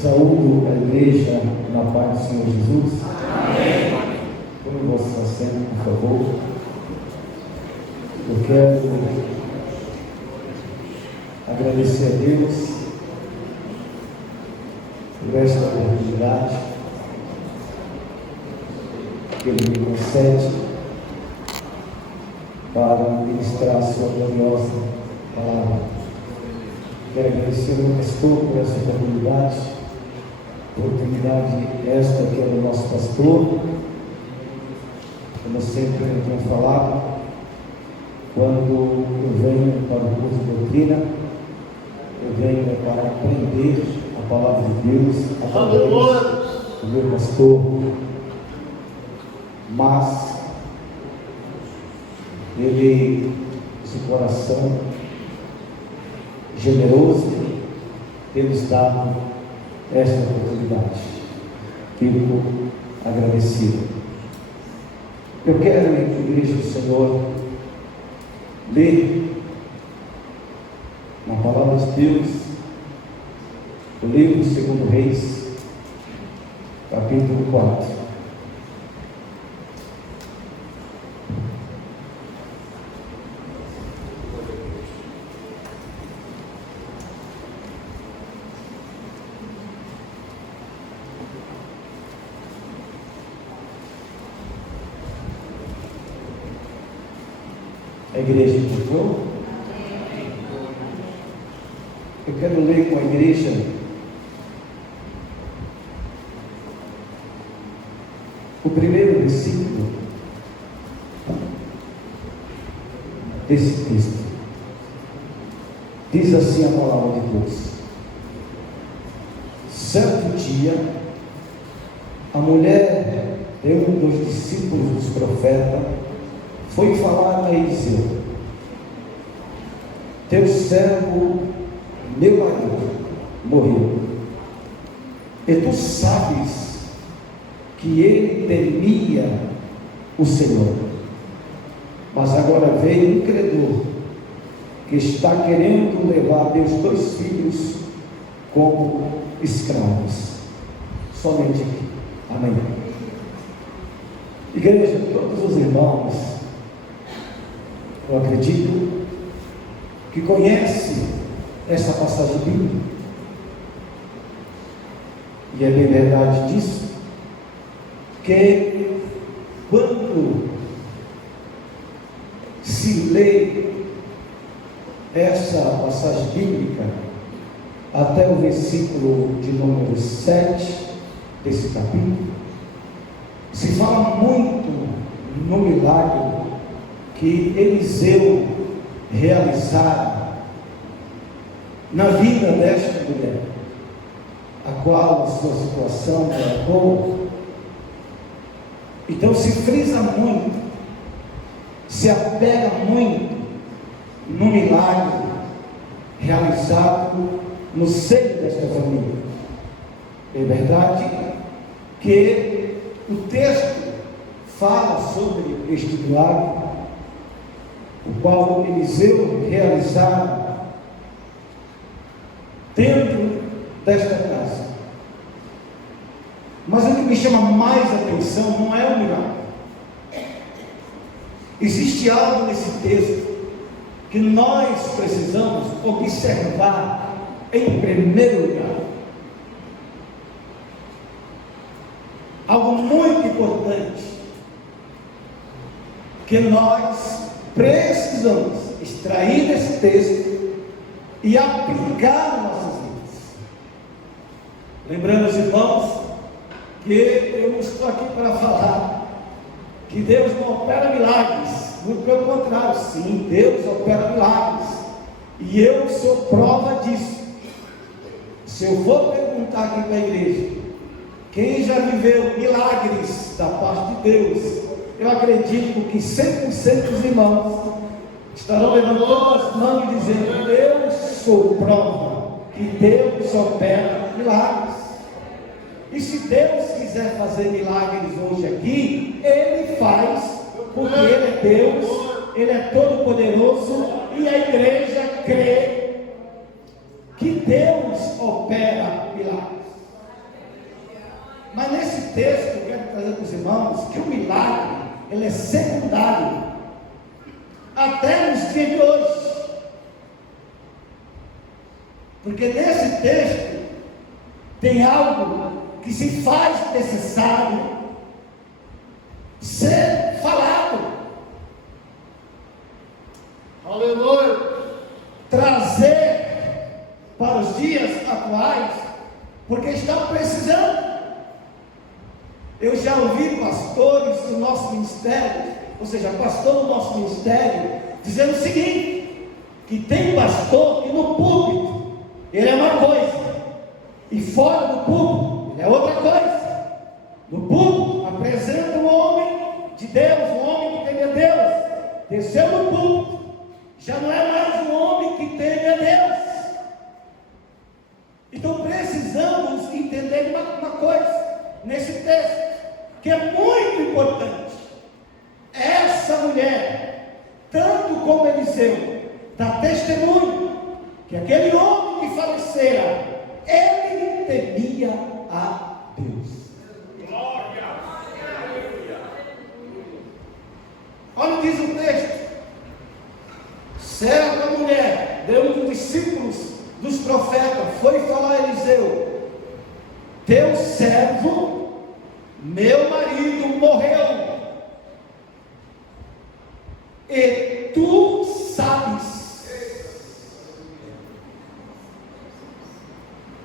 Saúdo a igreja na paz do Senhor Jesus. Amém. Tome vosso assento, por favor. Eu quero agradecer a Deus por esta oportunidade que Ele me concede para ministrar a sua gloriosa palavra. Quero agradecer ao pastor por essa oportunidade esta que é do nosso pastor. Como sempre eu tenho falado, quando eu venho para o curso de doutrina, eu venho para aprender a palavra de Deus através do meu pastor, mas ele, esse coração generoso, tem nos dado esta oportunidade. Fico agradecido. Eu quero, igreja do Senhor, ler na palavra de Deus o livro de 2 Reis, capítulo 4. A igreja encontrou? Eu quero ler com a igreja o primeiro versículo desse texto. Diz assim a palavra de Deus: certo dia, a mulher de um dos discípulos dos profetas foi falar a Eliseu: teu servo, meu marido, morreu, e tu sabes que ele temia o Senhor, mas agora veio um credor que está querendo levar teus 2 filhos como escravos. Somente aqui. Amém. Igreja, todos os irmãos, eu acredito que conhece essa passagem bíblica, e é bem verdade disso, que quando se lê essa passagem bíblica até o versículo de número 7 desse capítulo, se fala muito no milagre que Eliseu realizara na vida desta mulher, a qual a sua situação era boa. Então se frisa muito, se apega muito no milagre realizado no seio desta família. É verdade que o texto fala sobre este milagre, o qual Eliseu realizara dentro desta casa. Mas o que me chama mais atenção não é o milagre. Existe algo nesse texto que nós precisamos observar em primeiro lugar. Algo muito importante que nós precisamos extrair desse texto e aplicar nas nossas vidas. Lembrando, os irmãos, que eu não estou aqui para falar que Deus não opera milagres, muito pelo contrário, sim, Deus opera milagres, e eu sou prova disso. Se eu for perguntar aqui para a igreja, quem já viveu milagres da parte de Deus, eu acredito que 100% dos irmãos estarão levantando as mãos e dizendo: eu sou prova que Deus opera milagres. E se Deus quiser fazer milagres hoje aqui, Ele faz, porque Ele é Deus, Ele é todo-poderoso, e a igreja crê que Deus opera milagres. Mas nesse texto eu quero trazer para os irmãos que o milagre, ele é secundário, até nos dias de hoje. Porque nesse texto tem algo que se faz necessário ser falado. Aleluia. Trazer para os dias atuais, porque estão precisando. Eu já ouvi pastores do nosso ministério, ou seja, pastor do nosso ministério, dizendo o seguinte: que tem pastor que no púlpito ele é uma coisa, e fora do púlpito ele é outra coisa. No púlpito apresenta um homem de Deus, um homem que teme a Deus. Desceu no púlpito, já não é mais um homem que teme a Deus. Então precisamos entender uma coisa nesse texto, que é muito importante. Essa mulher, tanto como Eliseu, dá testemunho que aquele homem que falecera, ele temia a Deus. Olha o que diz o texto: certa mulher, de um dos discípulos dos profetas, foi falar a Eliseu: teu servo, meu marido, morreu, e tu sabes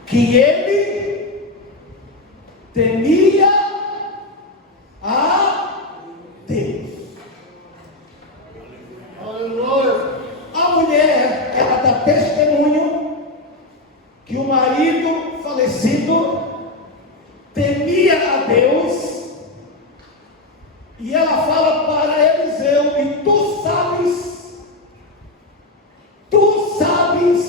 que ele temia a Deus. A mulher, ela dá testemunho que o marido falecido temia a Deus, e ela fala para Eliseu: e tu sabes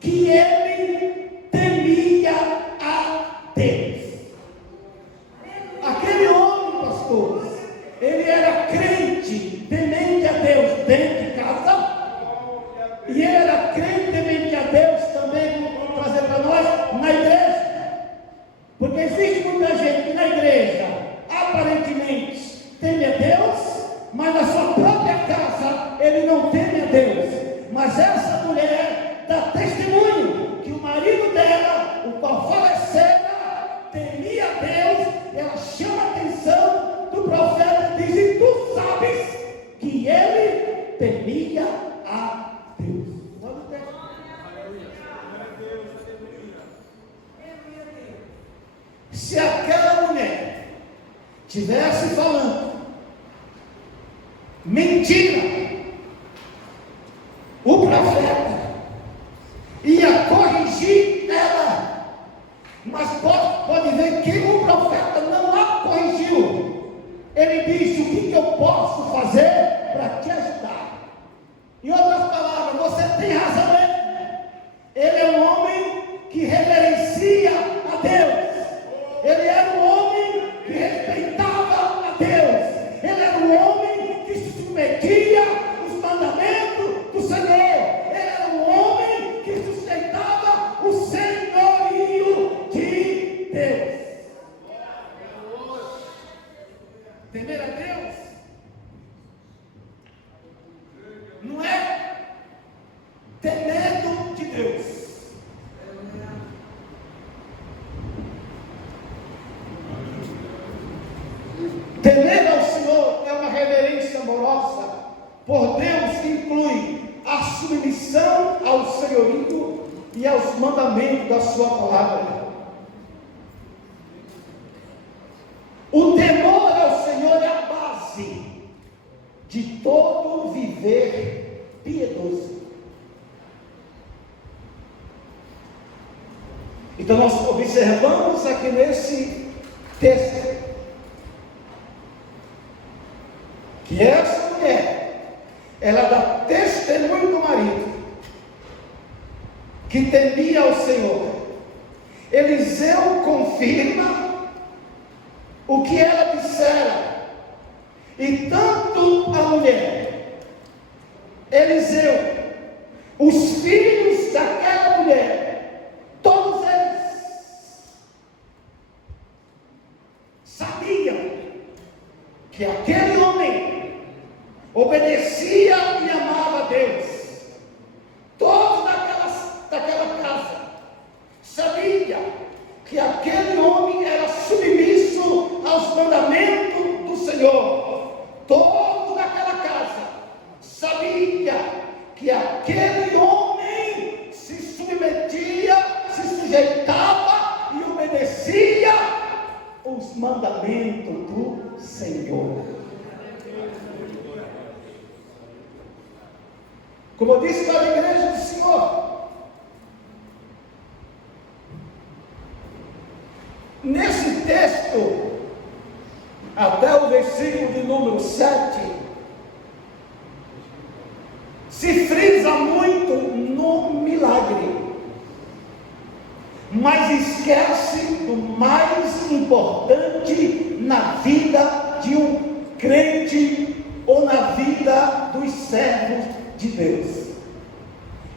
que ele temia a Deus. Aquele homem, pastor, ele era crente, temente a Deus dentro de casa, e ele era crente, temente a Deus também, vamos trazer para nós, na igreja. Porque existe muita gente que na igreja aparentemente teme a Deus, mas na sua própria casa ele não teme a Deus. Mas essa mulher dá testemunho que o marido dela, o qual falecera, temia a Deus. Ela chama a atenção do profeta e diz: e tu sabes que ele temia a Deus. Olha o texto. Se aquela mulher estivesse falando mentira, o profeta ia corrigir ela. Mas pode ver que o profeta não a corrigiu. Ele disse: o que eu posso fazer para te ajudar? Em outras palavras, você tem razão mesmo. Ele é um homem que reverencia a Deus. Ele era um homem que respeitava a Deus. Ele era um homem que se submetia aos mandamentos do Senhor. Ele era um homem que sustentava o senhorio de Deus. Temer a Deus não é ter medo de Deus. Temer ao Senhor é uma reverência amorosa por Deus, que inclui a submissão ao senhorio e aos mandamentos da sua palavra. O temor ao Senhor é a base de todo viver piedoso. Então nós observamos aqui nesse texto que essa mulher, ela dá testemunho do marido que temia ao Senhor. Eliseu confirma o que ela dissera, e tanto a mulher, Eliseu, os filhos daquela mulher, todos eles que aquele homem obedecia e amava a Deus. Todos daquela casa sabia que aquele homem era submisso aos mandamentos do Senhor. Todos daquela casa sabia que aquele homem se submetia, se sujeitava e obedecia os mandamentos do Senhor. Como eu disse para a igreja do Senhor, nesse texto, até o versículo de número 7, se frisa muito no milagre, mas esquece do mais importante na vida de um crente ou na vida dos servos de Deus.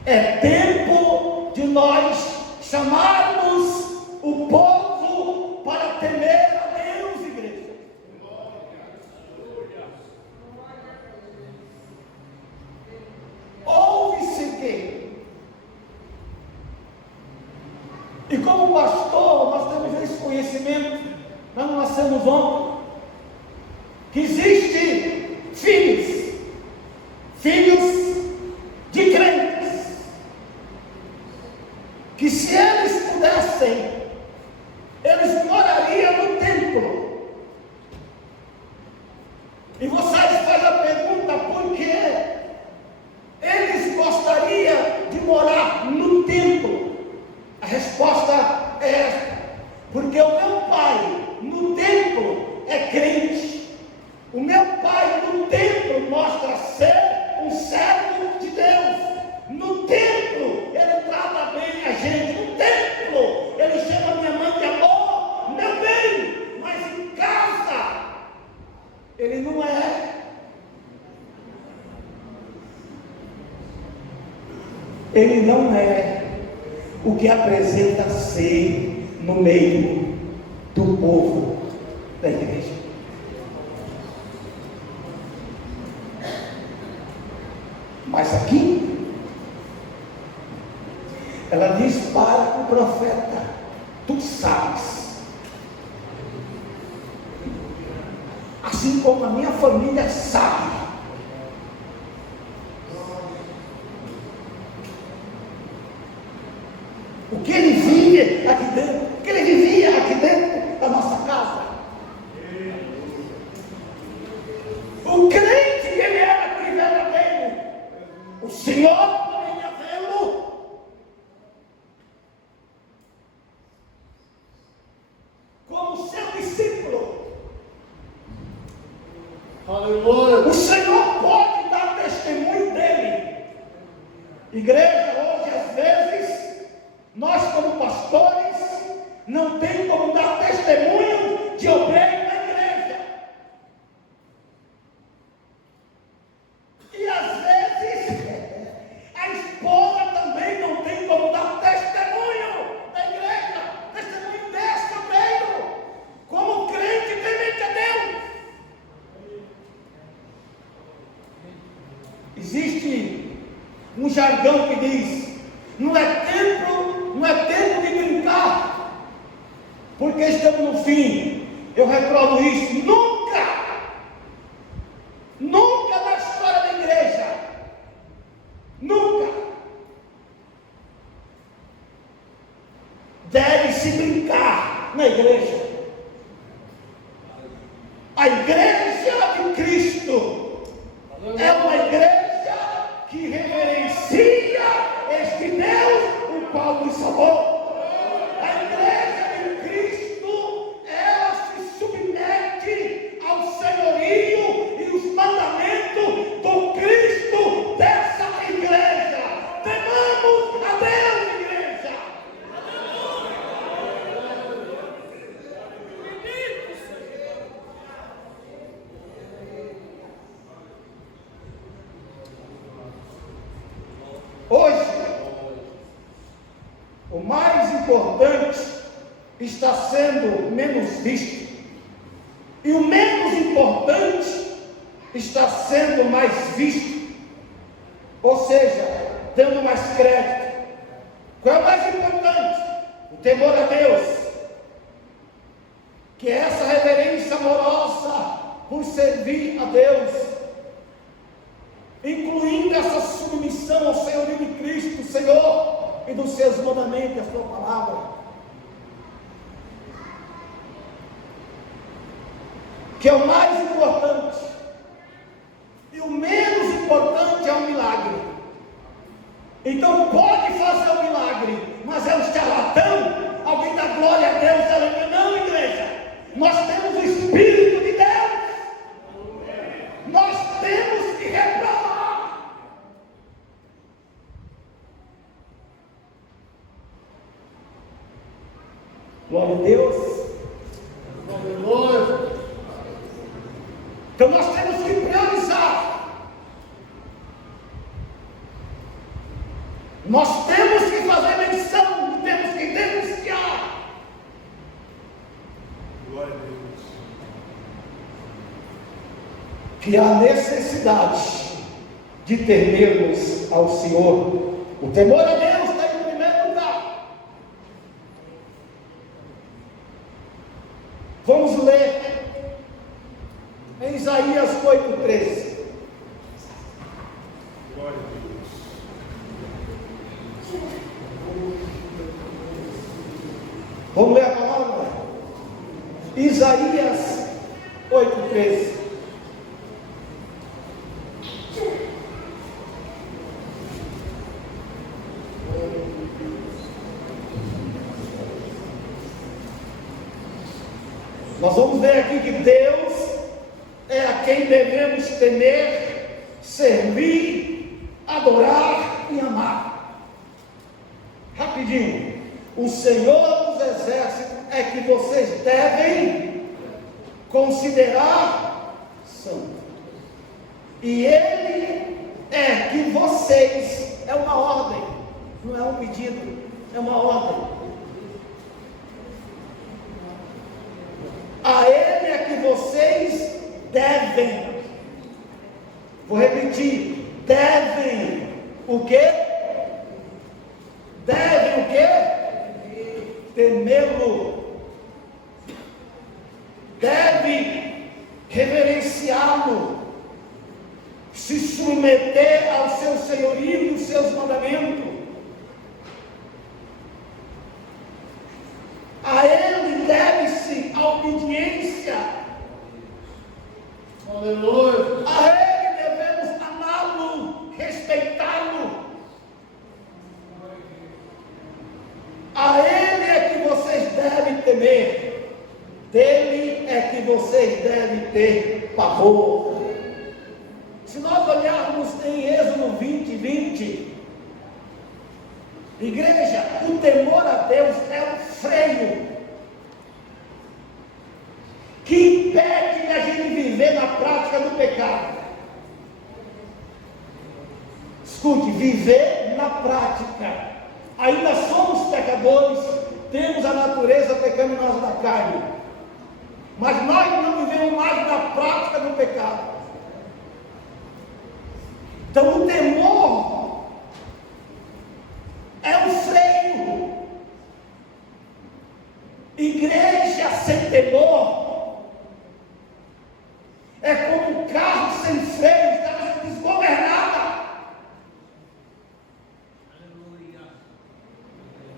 É tempo de nós chamarmos o povo para temer a Deus, igreja. Ouve-se que, e como pastor, nós temos esse conhecimento, nós nascemos ontem, que existe filhos de crentes, que se eles pudessem, eles morariam no templo. E vocês fazem a pergunta, por que eles gostariam de morar no templo? A resposta é esta: porque o meu pai no templo é crente. O meu pai no templo mostra ser um servo de Deus. No templo ele trata bem a gente. No templo ele chama minha mãe de amor, meu bem. Mas em casa ele não é. Ele não é o que apresenta ser no meio do povo da igreja. Mas aqui ela diz para o profeta: tu sabes, assim como a minha família sabe, o que ele via aqui dentro, o que ele vivia aqui dentro da nossa casa. O crente que ele era verdadeiro, o Senhor poderia vê-lo como seu discípulo. Aleluia. O Senhor pode dar testemunho dele. Igreja, hoje às vezes nós como pastores não tem como dar testemunho de obreiro na igreja. E às vezes a esposa também não tem como dar testemunho da igreja, testemunho desse obreiro, como crente temente a Deus. Existe um jargão que diz: não é tempo de brincar, porque estamos no fim. Eu reprovo isso. Nunca na história da igreja, nunca deve-se brincar na igreja. A igreja de Cristo é uma igreja que reverencia este Deus, o qual nos salvou. A igreja de Cristo, ela se submete ao senhorio e os mandamentos do Cristo dessa igreja. Temamos a Deus, igreja. Hoje, o mais importante está sendo menos visto, e o menos importante está sendo mais visto, ou seja, dando mais crédito. Qual é o mais importante? O temor a Deus, que é essa reverência amorosa por servir a Deus, incluindo essa submissão ao Senhorio de Cristo, Senhor, e dos seus mandamentos e a sua palavra. Que é o mais importante. E o menos importante é o milagre. Então pode fazer o milagre, mas é um charlatão. Alguém dá glória a Deus, aleluia. Não, igreja. Nós temos o Espírito de Deus. Nós temos que reprovar. Glória a Deus. Aleluia. Então nós temos que priorizar. Nós temos que fazer menção, temos que denunciar. Glória a Deus. Que há necessidade de temermos ao Senhor. O temor a Deus está em primeiro lugar. Vamos ler em Isaías 8:13. Glória a Deus. Vamos ler a palavra? Isaías 8:13. Nós vamos ver aqui que Deus é a quem devemos temer, servir, adorar e amar. Rapidinho. O Senhor dos Exércitos é que vocês devem considerar santo. E Ele é que vocês, é uma ordem, não é um pedido, é uma ordem. A Ele é que vocês devem. Vou repetir. Devem o quê? Devem o quê? Temê-lo. Deve reverenciá-lo. Se submeter ao seu senhorio e os seus mandamentos. A Ele deve-se a obediência. Aleluia. A Ele devemos amá-lo, respeitá-lo. A Ele é que vocês devem temer. Dele é que vocês devem ter pavor. Se nós olharmos em Êxodo 20:20, igreja, o temor a Deus é um freio que impede de a gente viver na prática do pecado. Escute, viver na prática. Ainda somos pecadores, temos a natureza pecaminosa da carne, mas nós não vivemos mais na prática do pecado. Então o temor é um freio. Igreja sem temor é como um carro sem freio, está desgovernada.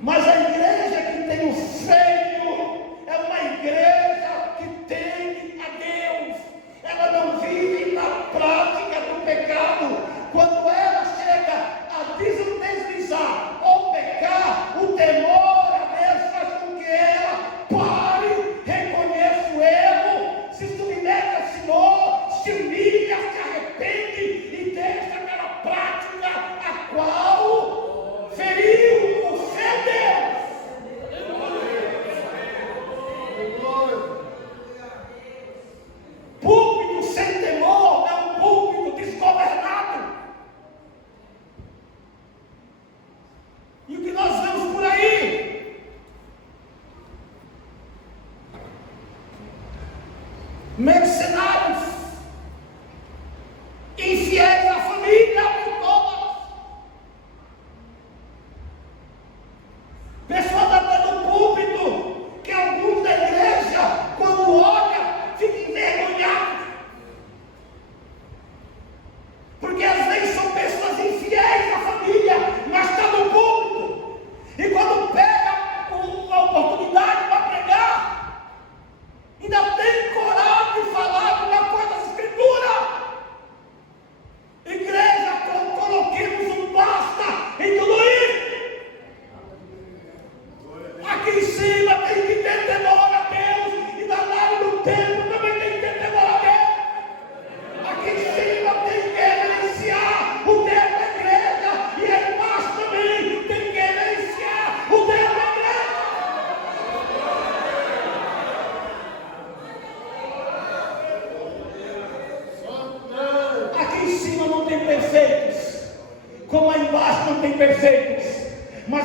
Mas a igreja que tem o freio é uma igreja que teme a Deus. Ela não vive na prática do pecado. Quando ela chega a deslizar ou pecar, o temor a Deus faz com que ela pare, reconheça o erro, se submete ao Senhor, se humilha, se arrepende e deixa aquela prática a qual feriu, ofendeu. Púlpito sem temor é um púlpito desgovernado. E o que nós vemos por aí? Mercenários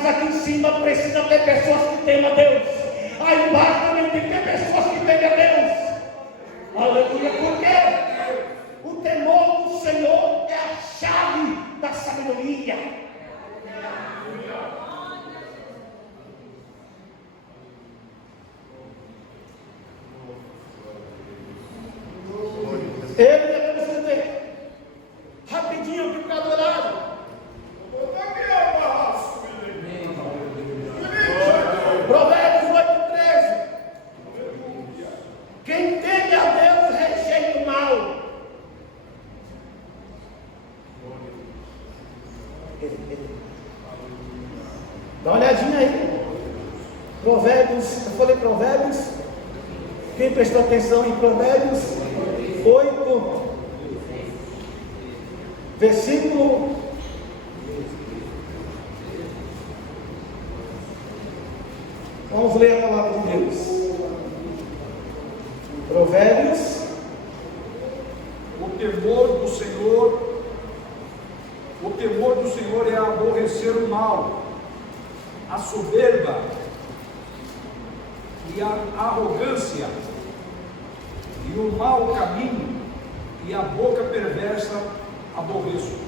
aqui em cima precisa ter pessoas que temam a Deus. Aí embaixo também tem que ter pessoas que temem a Deus. Aleluia. Por quê? O temor do Senhor é a chave da sabedoria. Ele devemos entender. Rapidinho aqui para adorar. Provérbios 8:13. Quem teme a Deus rejeita o mal. Dá uma olhadinha aí. Provérbios, eu falei Provérbios. Quem prestou atenção em Provérbios 8, versículo 1. Vamos ler a palavra de Deus. Provérbios. O temor do Senhor é aborrecer o mal, a soberba e a arrogância, e o mau caminho, e a boca perversa aborreço.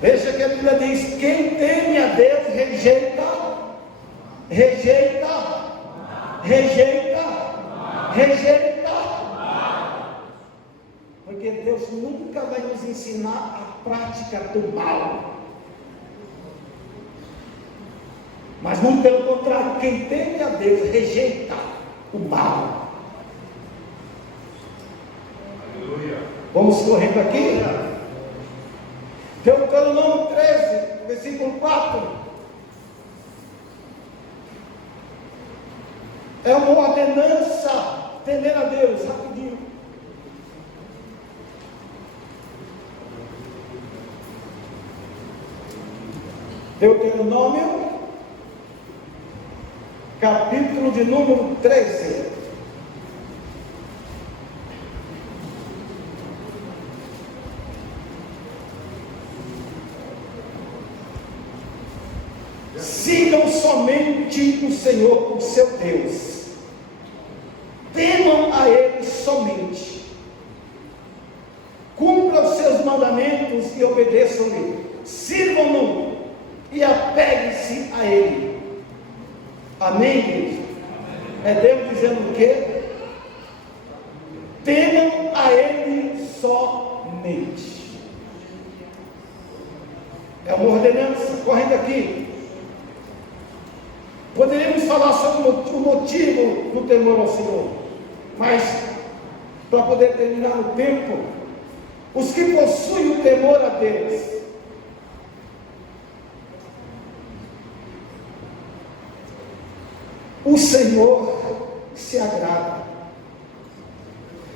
Veja que a Bíblia diz: quem teme a Deus rejeita. Porque Deus nunca vai nos ensinar a prática do mal. Mas muito pelo contrário, quem teme a Deus rejeita o mal. Aleluia. Vamos correndo aqui. Deuteronômio 13, versículo 4. É uma ordenança temer a Deus. Rapidinho. Deuteronômio, capítulo de número 13. Sigam somente o Senhor, o seu Deus. Temam a Ele somente. Cumpram os seus mandamentos e obedeçam-lhe. Sirvam-no e apeguem-se a Ele. Amém, igreja? É Deus dizendo o quê? Temam a Ele somente. É uma ordenança. Correndo aqui. Poderíamos falar sobre o motivo do temor ao Senhor, mas para poder terminar o tempo, os que possuem o temor a Deus, o Senhor se agrada.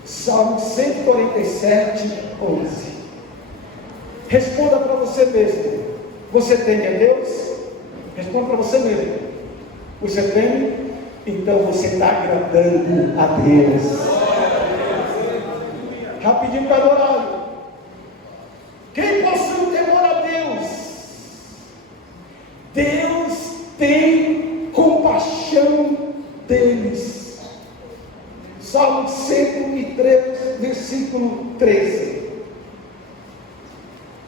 Salmo 147, 11. Responda para você mesmo. Você teme a Deus? Responda para você mesmo. Você teme? Então você está agradando a Deus. Rapidinho para adorar. Quem possui o temor a Deus? Deus tem compaixão deles. Salmo 103, versículo 13.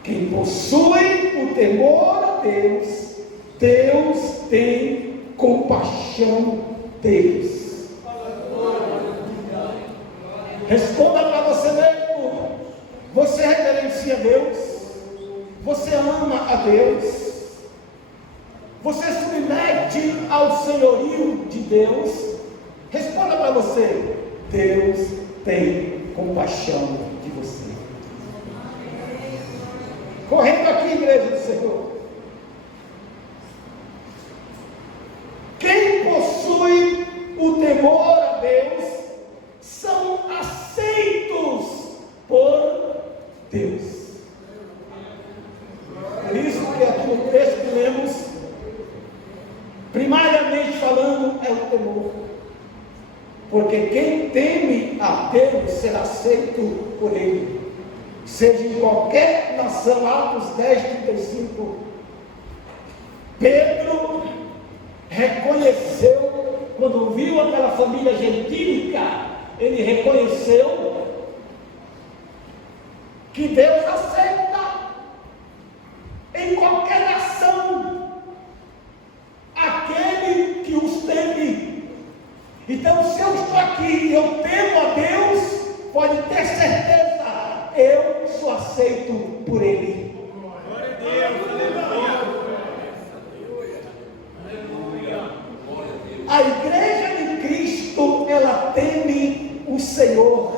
Quem possui o temor a Deus, Deus tem compaixão deles. Responda para você mesmo. Você reverencia Deus? Você ama a Deus? Você submete ao senhorio de Deus? Responda para você. Deus tem compaixão de você. Correndo aqui, igreja do Senhor. Quem possui o temor a Deus são aceitos por Deus. Por isso que aqui no texto que lemos, primariamente falando, é o temor. Porque quem teme a Deus será aceito por Ele. Seja em qualquer nação. Atos 10, 35. Pedro reconheceu, quando viu aquela família gentílica, ele reconheceu que Deus aceita em qualquer nação aquele que os teme. Então, se eu estou aqui e eu temo a Deus, pode ter certeza, eu sou aceito por Ele. Glória a Deus, aleluia. A igreja de Cristo, ela teme o Senhor,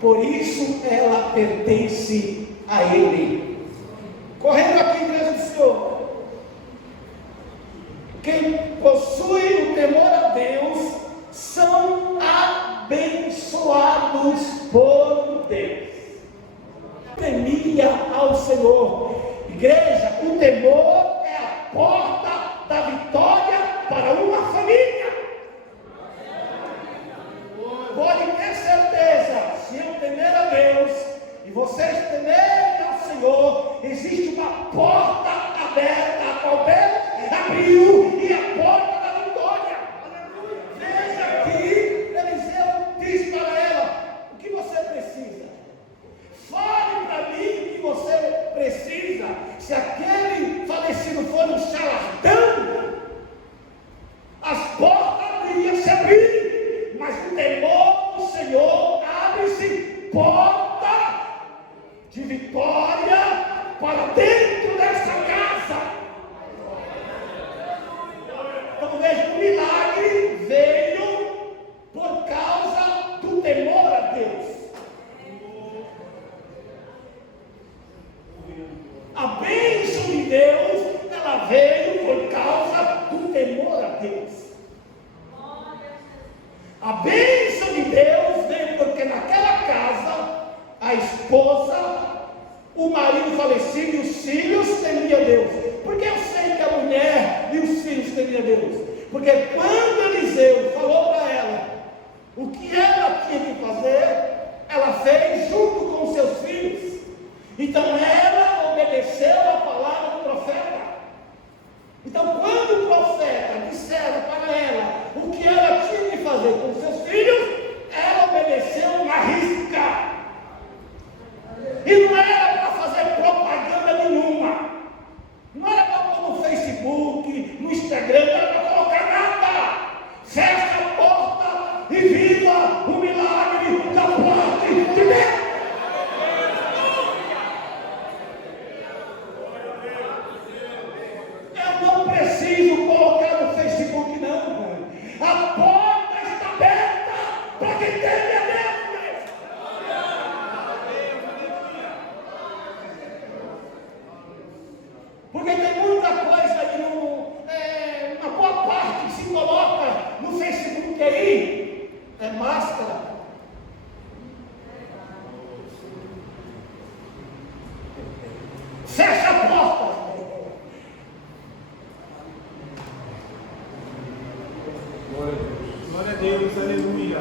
por isso ela pertence a Ele. Correndo aqui, igreja do Senhor, quem possui o temor a Deus são abençoados por Deus. Temia ao Senhor. Igreja, o temor é a porta da vitória para uma família. Pode ter certeza, se eu temer a Deus e vocês temerem ao Senhor, existe uma porta aberta a qual Deus abriu, e a porta da vitória. Veja que Eliseu diz para ela: o que você precisa? Fale para mim o que você precisa. Se aquele falecido for um charlatão, as portas iriam se abrir, mas o temor do Senhor abre-se porta de vitória para dentro dessa casa. Então veja, o milagre veio por causa do temor a Deus. A bênção de Deus, ela veio por causa do temor a Deus. A bênção de Deus veio porque naquela casa, a esposa, o marido falecido e os filhos temiam Deus. Por que eu sei que a mulher e os filhos temiam Deus? Porque quando Eliseu falou para ela o que ela tinha que fazer, ela fez junto com seus filhos. Então ela obedeceu a palavra do profeta. Então quando o profeta dissera para ela o que ela tinha que fazer com seus filhos, ela obedeceu na risca. E não era para fazer propaganda nenhuma. Não era para pôr no Facebook, no Instagram, não era para colocar nada. Fecha a porta e viva o milagre da morte de Deus. Eu não preciso colocar no Facebook, não. A porta está aberta para quem teme a Deus. Porque tem muita coisa aí, uma boa parte que se coloca no Facebook aí, é máscara. Fecha a porta. Glória a Deus, aleluia.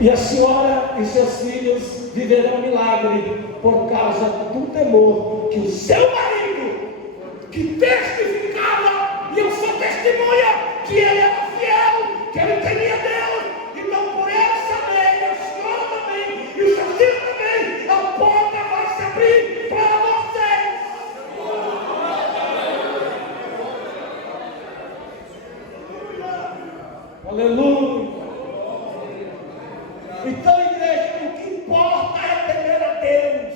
E a senhora e seus filhos viverão milagre por causa do temor que o seu marido, que testificava, e eu sou testemunha, que ele era fiel, que ele temia Deus. Então por ele saber, a senhora também, e o seu filho também, a porta vai se abrir para vocês. Aleluia. Então, igreja, o que importa é temer a Deus.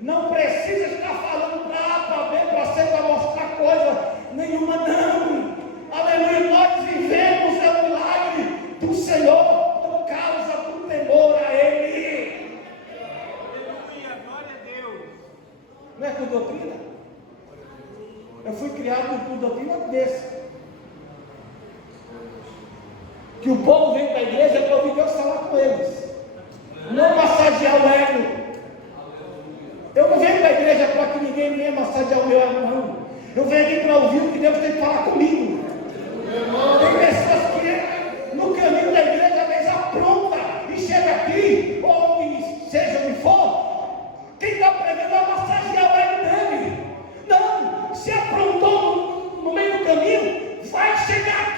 Não precisa estar falando para A, para B, para C, para mostrar coisa nenhuma, não. Aleluia, nós vivemos o milagre do Senhor por causa do temor a Ele. Aleluia, glória a Deus. Não é por doutrina? Eu fui criado por doutrina desse. Que o povo vem para a igreja para ouvir Deus falar com eles, não massagear o ego. Eu não venho para a igreja para que ninguém venha massagear o meu ego, não. Eu venho aqui para ouvir o que Deus tem que falar comigo. Tem pessoas que no caminho da igreja às vezes apronta e chega aqui, ou seja onde for, quem está pregando é massagear o ego dele. Não, se aprontou no meio do caminho, vai chegar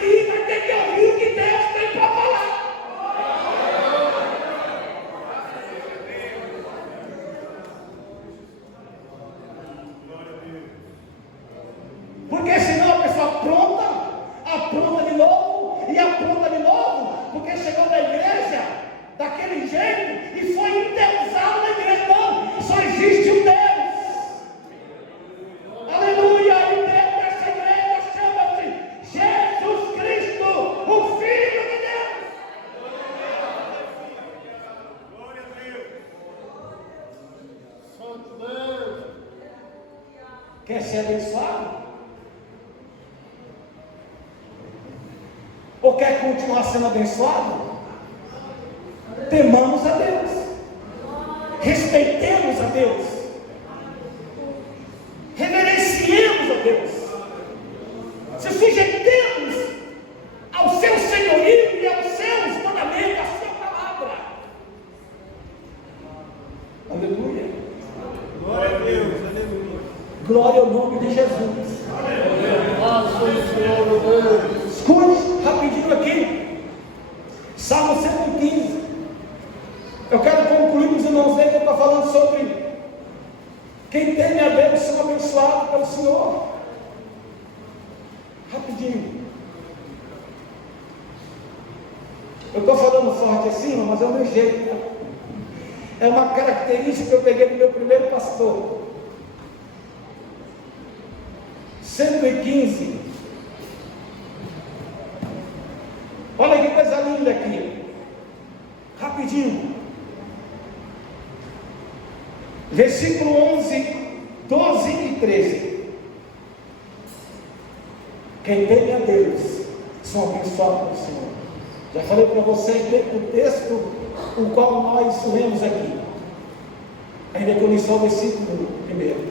ou quer continuar sendo abençoado, temamos a Deus, respeitemos a Deus, reverenciemos a Deus, se sujeitemos ao seu senhorio e aos seus mandamentos, à sua palavra. Aleluia. Glória a Deus, aleluia. Glória ao nome de Jesus. Escute rapidinho aqui, Salmo 115. Eu quero concluir com os irmãos aí que eu estou falando sobre quem teme a Deus são abençoados pelo Senhor. Rapidinho. Eu estou falando forte assim, mas é o meu jeito, né? É uma característica que eu peguei do meu primeiro pastor. 115. Olha que coisa linda aqui. Rapidinho. Versículo 11, 12 e 13. Quem teme a Deus são abençoados pelo Senhor. Já falei para vocês dentro do texto o qual nós lemos aqui. Ainda que eu li só o versículo primeiro.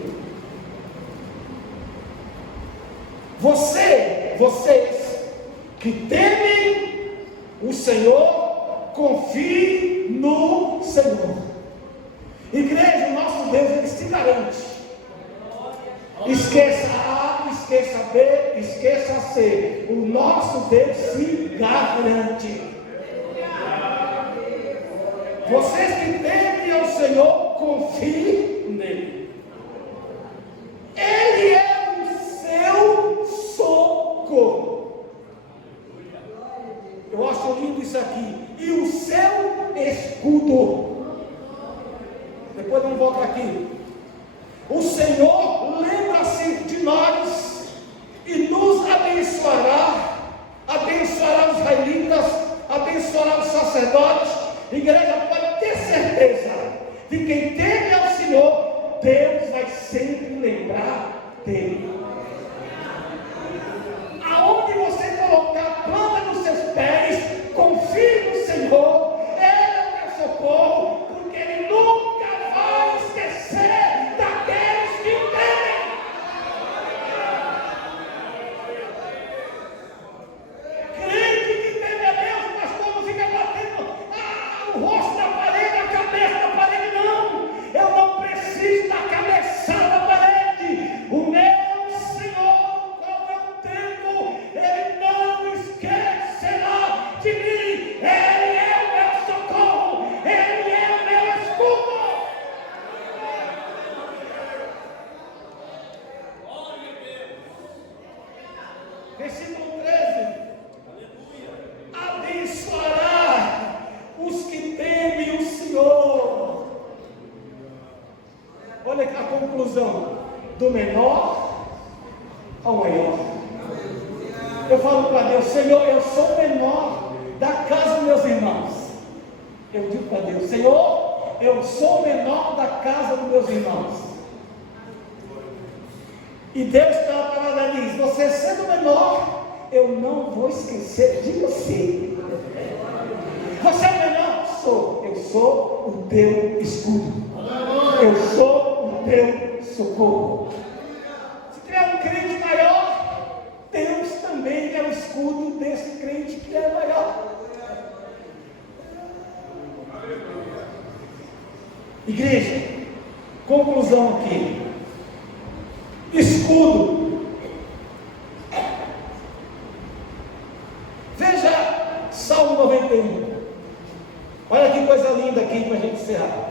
Vocês que temem o Senhor, confiem no Senhor. Igreja, o nosso Deus, Ele se garante. Esqueça A, esqueça B, esqueça C. O nosso Deus se garante. Vocês que temem ao Senhor, confiem nele. Ele é o seu socorro. Eu acho lindo isso aqui. E o seu escudo. Depois vamos voltar aqui. O Senhor lembra-se de nós e nos abençoará. Abençoará os israelitas, abençoará os sacerdotes. Igreja, pode ter certeza de quem teme ao Senhor, Deus vai sempre lembrar dele. Aonde você colocar a planta dos seus pés, confie no Senhor, Ele é o teu socorro, porque Ele nunca vai esquecer daqueles que o temem. Crente que teme a Deus, pastor, não fica batendo o rosto na parede, a cabeça na parede, não. Eu não preciso da cabeçada na parede. O meu Senhor, qual é o tempo, Ele não esquecerá de mim. Ele é o meu socorro, Ele é o meu escudo. Versículo 13. Abençoará os que temem o Senhor. Olha a conclusão, do menor ao maior. Eu falo para Deus, Senhor, eu sou o menor da casa dos meus irmãos. Eu digo para Deus, Senhor, eu sou o menor da casa dos meus irmãos. E Deus, pela palavra, diz: você sendo menor, eu não vou esquecer de você. Você é menor? Sou. Eu sou o teu escudo. Eu sou o teu socorro. Se tiver um crente maior, Deus também é o escudo desse crente que é maior. Igreja, conclusão aqui. Escudo. Veja Salmo 91. Olha que coisa linda aqui para a gente encerrar.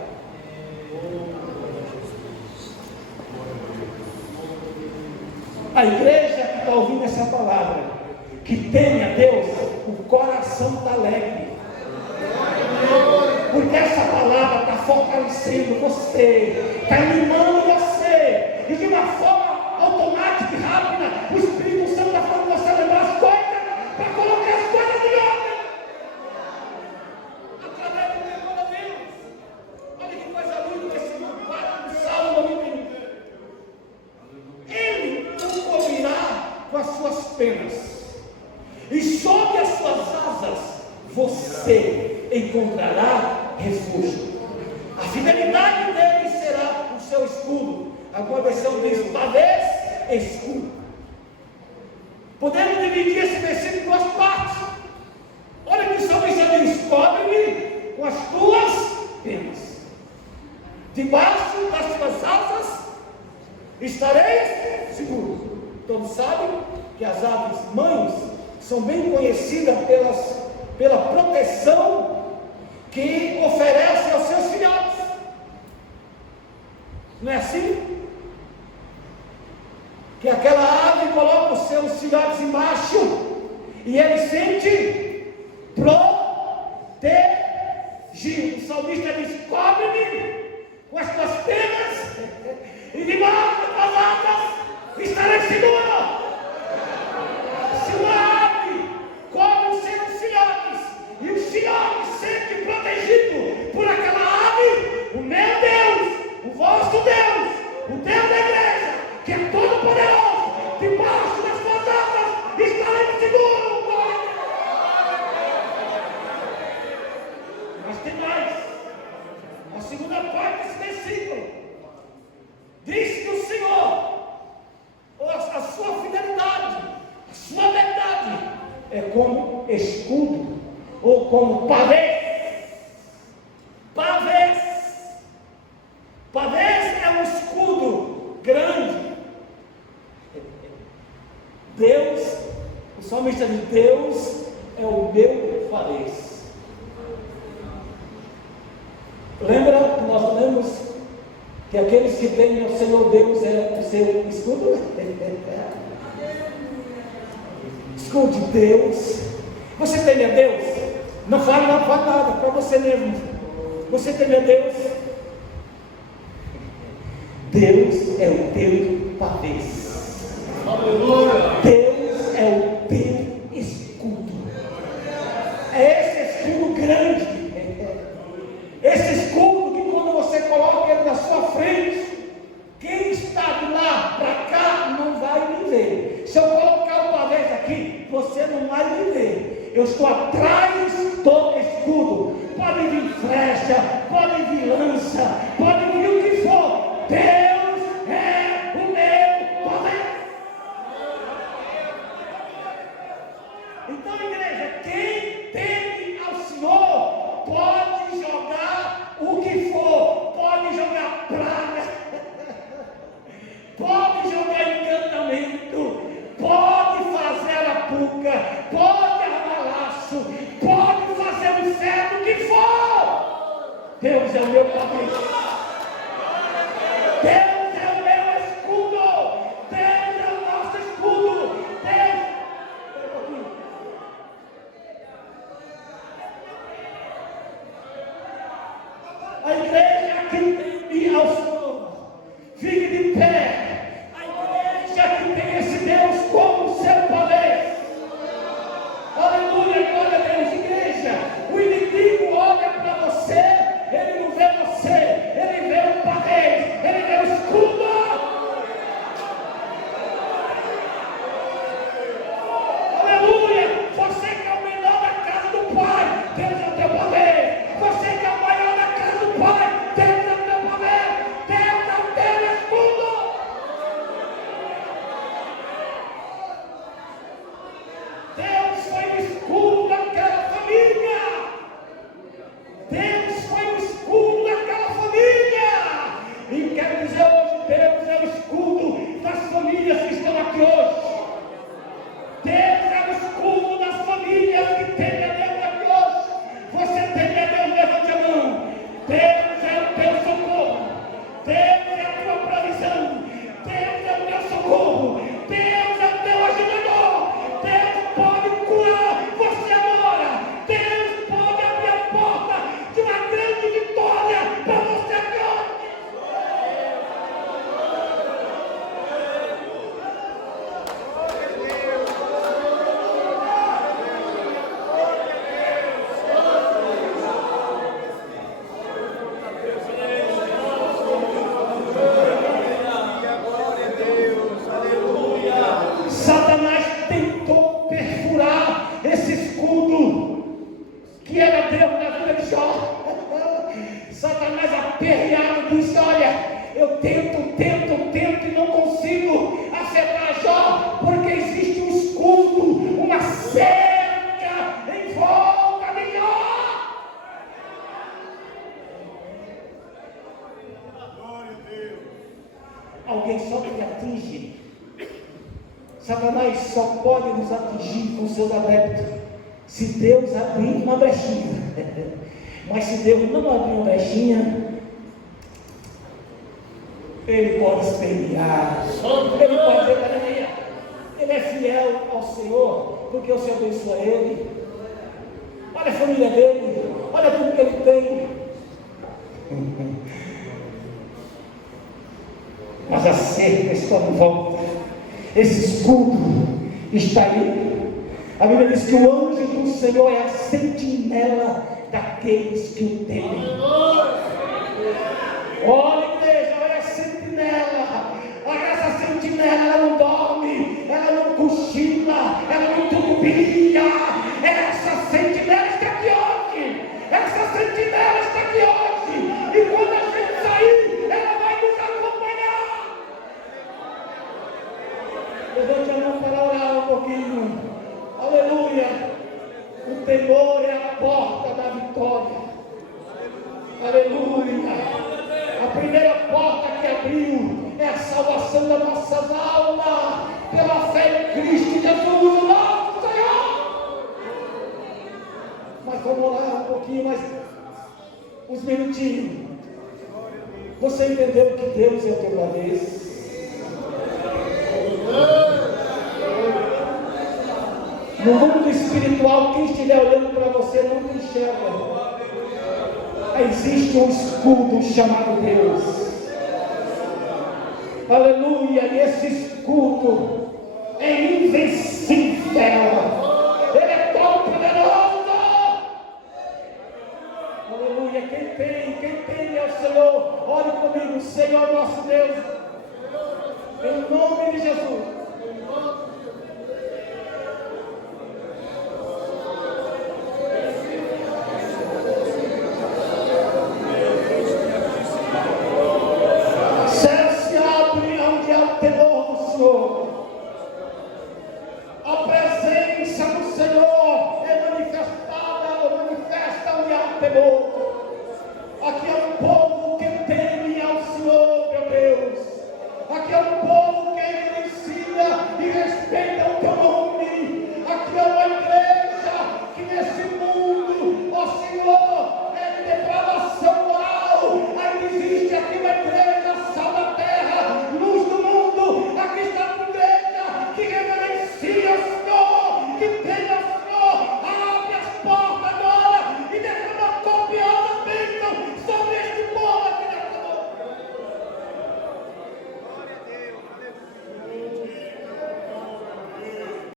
A igreja que está ouvindo essa palavra, que teme a Deus, o coração está alegre. Porque essa palavra está fortalecendo você, está animando você, e de uma forma automática e rápida, o Espírito Santo está falando você lembrar as coisas, para colocar as coisas em ordem. Através do temor a Deus. Olha que coisa linda esse 4 do Salmo 91. Ele o cobrirá com as suas penas, e sob as suas você encontrará refúgio. A fidelidade dele será o seu escudo. Alguma versão diz pavês, escudo. Podemos dividir esse versículo em duas partes. Olha que o salmista diz: cobre-me com as tuas penas, debaixo das tuas asas estarei seguro. Todos sabem que as aves mães são bem conhecidas pela proteção que oferecem aos seus filhotes. Não é assim? Que aquela ave coloca os seus filhotes embaixo e ele sente protegido. O salmista diz: cobre-me com as tuas penas e debaixo das tuas asas estarei seguro. Se uma ave cobre os seus filhotes e os filhotes sentem protegidos por aquela ave, o meu Deus, o vosso Deus, o Deus da igreja, que é todo poderoso, debaixo das suas asas estaremos seguros. Mas tem mais. A segunda parte desse versículo diz que o Senhor, a sua fidelidade, a sua verdade, é como escudo ou como pavês. Pavês é um escudo grande. Deus, o salmista diz: Deus é o meu pavês. Lembra que nós lemos que aqueles que temem ao Senhor Deus é o seu escudo? Escude Deus. Você teme a Deus? Não fale nada para você mesmo. Você teme a Deus? Deus é o teu pavês. Deus é o teu escudo. É esse escudo grande. Esse escudo que quando você coloca ele na sua frente, quem está de lá para cá não vai me ver. Se eu colocar o pavês aqui, você não vai me ver. Eu estou atrás do escudo. Pode vir flecha, pode vir lança, pode vir o que for. Deus é o meu pavês. Então, igreja, quem teme ao Senhor pode jogar o que for, pode jogar praga, pode jogar encantamento, pode fazer arapuca, pode armar laço, pode fazer o certo, o que for. Deus é o meu pavês. Deus é o meu escudo. Deus é o nosso escudo. A igreja que teme ao Senhor, fique de pé. A igreja que tem esse Deus como seu pavês. Aleluia, glória a Deus. Igreja, o inimigo olha para você, ele não vê você, pode nos atingir com seus adeptos se Deus abrir uma brechinha. Mas se Deus não abrir uma brechinha, Ele pode espelhar. Ele pode dizer, aleluia, Ele é fiel ao Senhor, porque o Senhor abençoa Ele. Olha a família dele, olha tudo que ele tem. Mas a cerca está em volta, esse escudo está aí. A Bíblia diz que o anjo do Senhor é a sentinela daqueles que o temem. Olha, igreja, olha a sentinela. Olha essa sentinela, ela não dorme, ela não cochila, ela não turbia. Essa sentinela está aqui hoje. Essa sentinela está aqui hoje. E quando a gente sair, ela vai nos acompanhar. Levante a mão para orar um pouquinho. Aleluia. O temor é a porta da vitória. Aleluia. A primeira porta que abriu é a salvação das nossas almas pela fé em Cristo Jesus, o nosso Senhor. Mas vamos orar um pouquinho mais, uns minutinhos. Você entendeu que Deus é o teu vez? No mundo espiritual, quem estiver olhando para você não enxerga. Existe um escudo chamado Deus. Aleluia. E esse escudo é invencível.